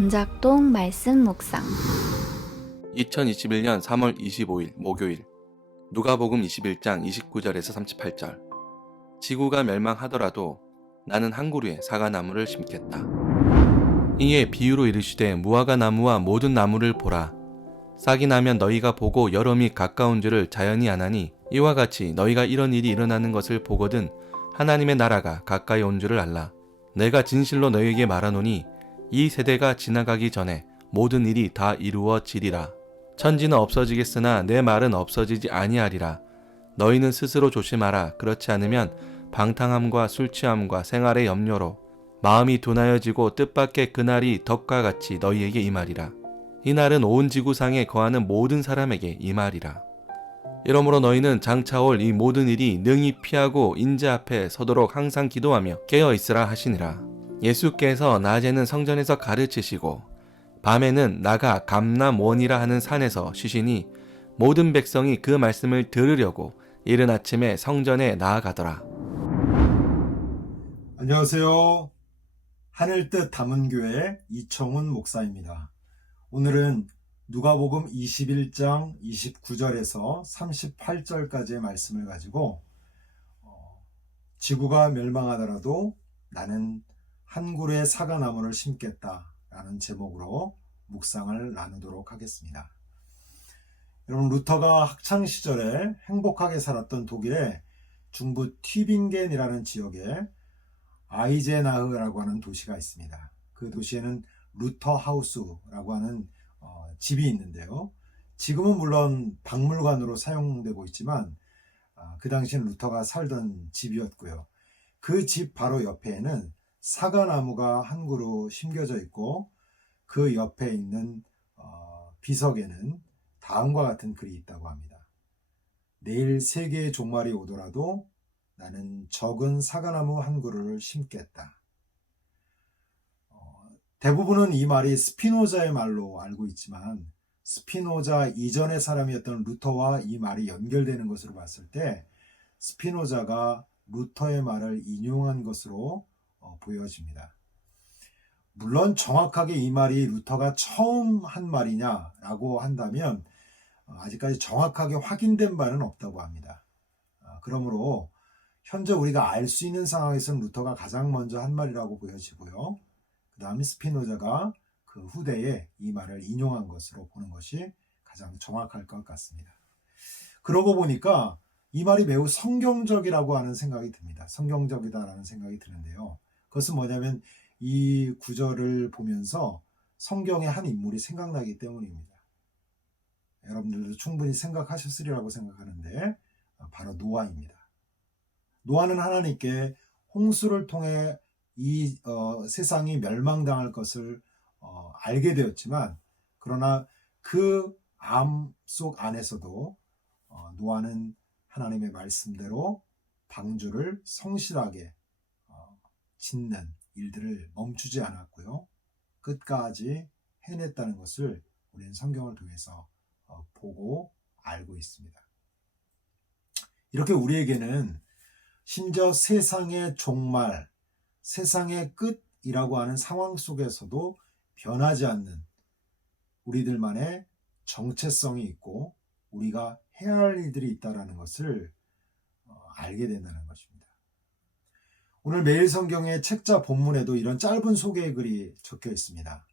전작동 말씀 묵상 2021년 3월 25일 목요일 누가복음 21장 29절에서 38절 지구가 멸망하더라도 나는 한 그루의 사과나무를 심겠다. 이에 비유로 이르시되 무화과 나무와 모든 나무를 보라. 싹이 나면 너희가 보고 여름이 가까운 줄을 자연히 아나니 이와 같이 너희가 이런 일이 일어나는 것을 보거든 하나님의 나라가 가까이 온 줄을 알라. 내가 진실로 너희에게 말하노니 이 세대가 지나가기 전에 모든 일이 다 이루어지리라. 천지는 없어지겠으나 내 말은 없어지지 아니하리라. 너희는 스스로 조심하라. 그렇지 않으면 방탕함과 술취함과 생활의 염려로 마음이 둔하여지고 뜻밖의 그날이 덕과 같이 너희에게 임하리라. 이날은 온 지구상에 거하는 모든 사람에게 임하리라. 이러므로 너희는 장차 올 이 모든 일이 능히 피하고 인재 앞에 서도록 항상 기도하며 깨어있으라 하시니라. 예수께서 낮에는 성전에서 가르치시고 밤에는 나가 감람원이라 하는 산에서 쉬시니 모든 백성이 그 말씀을 들으려고 이른 아침에 성전에 나아가더라. 안녕하세요. 하늘뜻 담은교회 이청훈 목사입니다. 오늘은 누가복음 21장 29절에서 38절까지의 말씀을 가지고 지구가 멸망하더라도 나는 한 그루의 사과나무를 심겠다라는 제목으로 묵상을 나누도록 하겠습니다. 여러분, 루터가 학창시절에 행복하게 살았던 독일의 중부 튜빙겐이라는 지역에 아이제나흐라고 하는 도시가 있습니다. 그 도시에는 루터 하우스라고 하는 집이 있는데요. 지금은 물론 박물관으로 사용되고 있지만 그 당시엔 루터가 살던 집이었고요. 그 집 바로 옆에는 사과나무가 한 그루 심겨져 있고 그 옆에 있는 비석에는 다음과 같은 글이 있다고 합니다. 내일 세계의 종말이 오더라도 나는 적은 사과나무 한 그루를 심겠다. 대부분은 이 말이 스피노자의 말로 알고 있지만 스피노자 이전의 사람이었던 루터와 이 말이 연결되는 것으로 봤을 때 스피노자가 루터의 말을 인용한 것으로 보여집니다. 물론 정확하게 이 말이 루터가 처음 한 말이냐라고 한다면 아직까지 정확하게 확인된 바는 없다고 합니다. 그러므로 현재 우리가 알 수 있는 상황에서는 루터가 가장 먼저 한 말이라고 보여지고요. 그 다음에 스피노자가 그 후대에 이 말을 인용한 것으로 보는 것이 가장 정확할 것 같습니다. 그러고 보니까 이 말이 매우 성경적이라고 하는 생각이 듭니다. 성경적이다라는 생각이 드는데요. 그것은 뭐냐면 이 구절을 보면서 성경의 한 인물이 생각나기 때문입니다. 여러분들도 충분히 생각하셨으리라고 생각하는데 바로 노아입니다. 노아는 하나님께 홍수를 통해 이 세상이 멸망당할 것을 알게 되었지만 그러나 그 암 속 안에서도 노아는 하나님의 말씀대로 방주를 성실하게 짓는 일들을 멈추지 않았고요. 끝까지 해냈다는 것을 우리는 성경을 통해서 보고 알고 있습니다. 이렇게 우리에게는 심지어 세상의 종말, 세상의 끝이라고 하는 상황 속에서도 변하지 않는 우리들만의 정체성이 있고 우리가 해야 할 일들이 있다는 것을 알게 된다는 것입니다. 오늘 매일 성경의 책자 본문에도 이런 짧은 소개의 글이 적혀 있습니다.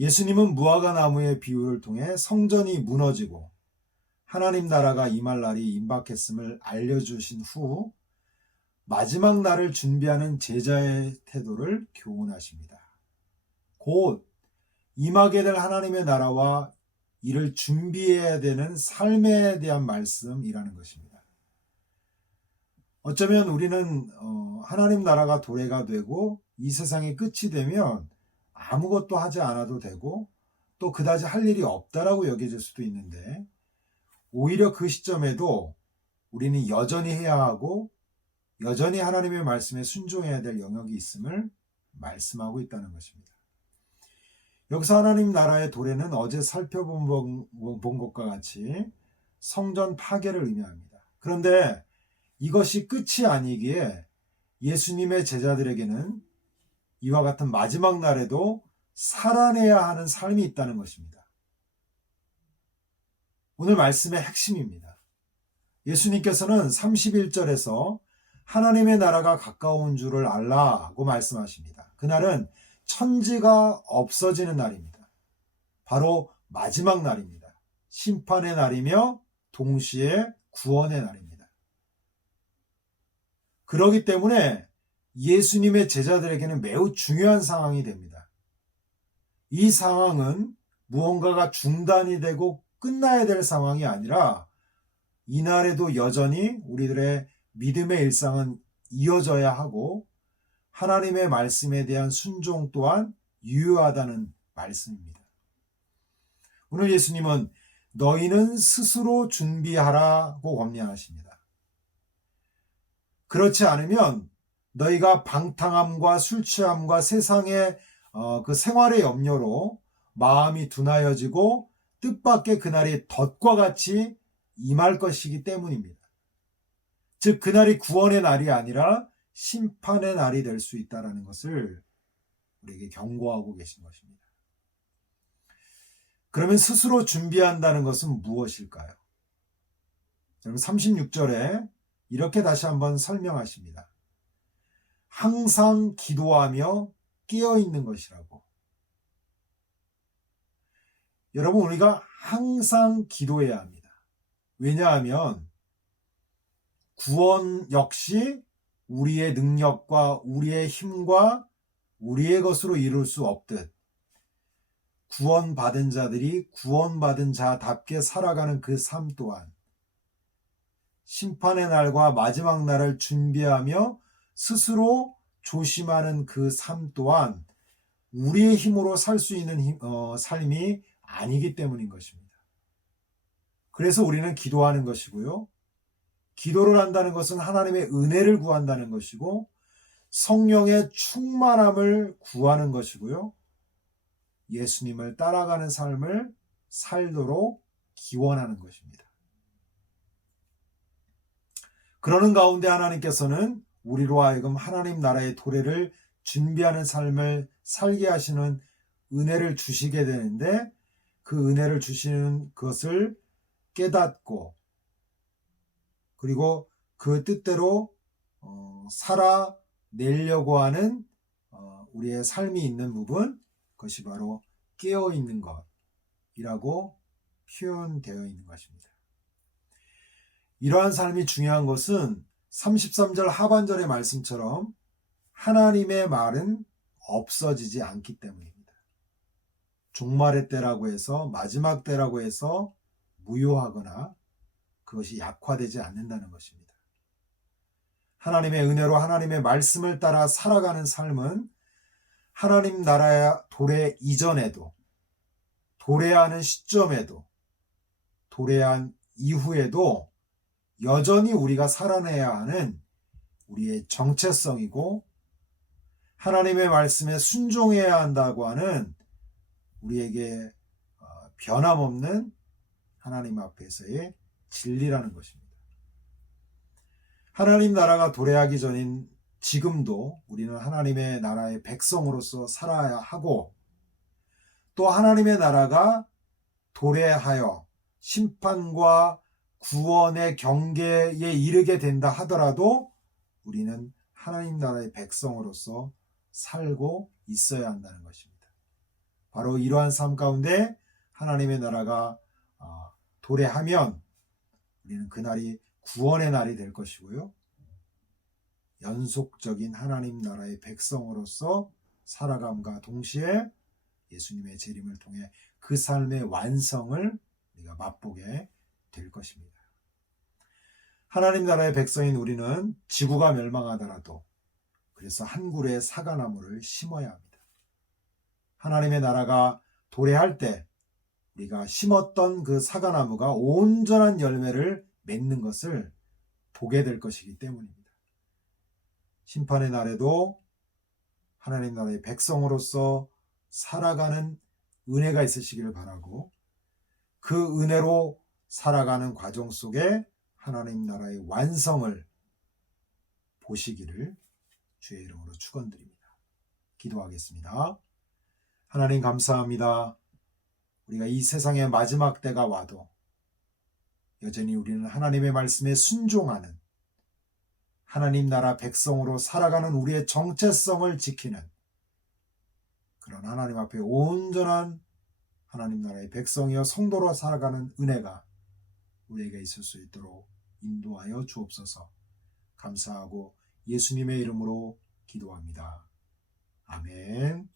예수님은 무화과 나무의 비유를 통해 성전이 무너지고 하나님 나라가 임할 날이 임박했음을 알려주신 후 마지막 날을 준비하는 제자의 태도를 교훈하십니다. 곧 임하게 될 하나님의 나라와 이를 준비해야 되는 삶에 대한 말씀이라는 것입니다. 어쩌면 우리는 하나님 나라가 도래가 되고 이 세상의 끝이 되면 아무것도 하지 않아도 되고 또 그다지 할 일이 없다라고 여겨질 수도 있는데 오히려 그 시점에도 우리는 여전히 해야 하고 여전히 하나님의 말씀에 순종해야 될 영역이 있음을 말씀하고 있다는 것입니다. 여기서 하나님 나라의 도래는 어제 살펴본 것과 같이 성전 파괴를 의미합니다. 그런데 이것이 끝이 아니기에 예수님의 제자들에게는 이와 같은 마지막 날에도 살아내야 하는 삶이 있다는 것입니다. 오늘 말씀의 핵심입니다. 예수님께서는 31절에서 하나님의 나라가 가까운 줄을 알라고 말씀하십니다. 그날은 천지가 없어지는 날입니다. 바로 마지막 날입니다. 심판의 날이며 동시에 구원의 날입니다. 그렇기 때문에 예수님의 제자들에게는 매우 중요한 상황이 됩니다. 이 상황은 무언가가 중단이 되고 끝나야 될 상황이 아니라 이날에도 여전히 우리들의 믿음의 일상은 이어져야 하고 하나님의 말씀에 대한 순종 또한 유효하다는 말씀입니다. 오늘 예수님은 너희는 스스로 준비하라고 권면하십니다. 그렇지 않으면 너희가 방탕함과 술 취함과 세상의 그 생활의 염려로 마음이 둔하여지고 뜻밖의 그날이 덫과 같이 임할 것이기 때문입니다. 즉 그날이 구원의 날이 아니라 심판의 날이 될 수 있다는 것을 우리에게 경고하고 계신 것입니다. 그러면 스스로 준비한다는 것은 무엇일까요? 여러분 36절에 이렇게 다시 한번 설명하십니다. 항상 기도하며 깨어있는 것이라고. 여러분 우리가 항상 기도해야 합니다. 왜냐하면 구원 역시 우리의 능력과 우리의 힘과 우리의 것으로 이룰 수 없듯 구원받은 자들이 구원받은 자답게 살아가는 그 삶 또한 심판의 날과 마지막 날을 준비하며 스스로 조심하는 그 삶 또한 우리의 힘으로 살 수 있는 삶이 아니기 때문인 것입니다. 그래서 우리는 기도하는 것이고요. 기도를 한다는 것은 하나님의 은혜를 구한다는 것이고 성령의 충만함을 구하는 것이고요. 예수님을 따라가는 삶을 살도록 기원하는 것입니다. 그러는 가운데 하나님께서는 우리로 하여금 하나님 나라의 도래를 준비하는 삶을 살게 하시는 은혜를 주시게 되는데 그 은혜를 주시는 것을 깨닫고 그리고 그 뜻대로 살아내려고 하는 우리의 삶이 있는 부분, 그것이 바로 깨어있는 것이라고 표현되어 있는 것입니다. 이러한 삶이 중요한 것은 33절 하반절의 말씀처럼 하나님의 말은 없어지지 않기 때문입니다. 종말의 때라고 해서 마지막 때라고 해서 무효하거나 그것이 약화되지 않는다는 것입니다. 하나님의 은혜로 하나님의 말씀을 따라 살아가는 삶은 하나님 나라의 도래 이전에도 도래하는 시점에도 도래한 이후에도 여전히 우리가 살아내야 하는 우리의 정체성이고 하나님의 말씀에 순종해야 한다고 하는 우리에게 변함없는 하나님 앞에서의 진리라는 것입니다. 하나님 나라가 도래하기 전인 지금도 우리는 하나님의 나라의 백성으로서 살아야 하고 또 하나님의 나라가 도래하여 심판과 구원의 경계에 이르게 된다 하더라도 우리는 하나님 나라의 백성으로서 살고 있어야 한다는 것입니다. 바로 이러한 삶 가운데 하나님의 나라가 도래하면 우리는 그날이 구원의 날이 될 것이고요. 연속적인 하나님 나라의 백성으로서 살아감과 동시에 예수님의 재림을 통해 그 삶의 완성을 우리가 맛보게 될 것입니다. 하나님 나라의 백성인 우리는 지구가 멸망하더라도 그래서 한 그루의 사과나무를 심어야 합니다. 하나님의 나라가 도래할 때 우리가 심었던 그 사과나무가 온전한 열매를 맺는 것을 보게 될 것이기 때문입니다. 심판의 날에도 하나님 나라의 백성으로서 살아가는 은혜가 있으시기를 바라고 그 은혜로 살아가는 과정 속에 하나님 나라의 완성을 보시기를 주의 이름으로 축원드립니다. 기도하겠습니다. 하나님 감사합니다. 우리가 이 세상의 마지막 때가 와도 여전히 우리는 하나님의 말씀에 순종하는 하나님 나라 백성으로 살아가는 우리의 정체성을 지키는 그런 하나님 앞에 온전한 하나님 나라의 백성이여 성도로 살아가는 은혜가 우리에게 있을 수 있도록 인도하여 주옵소서. 감사하고 예수님의 이름으로 기도합니다. 아멘.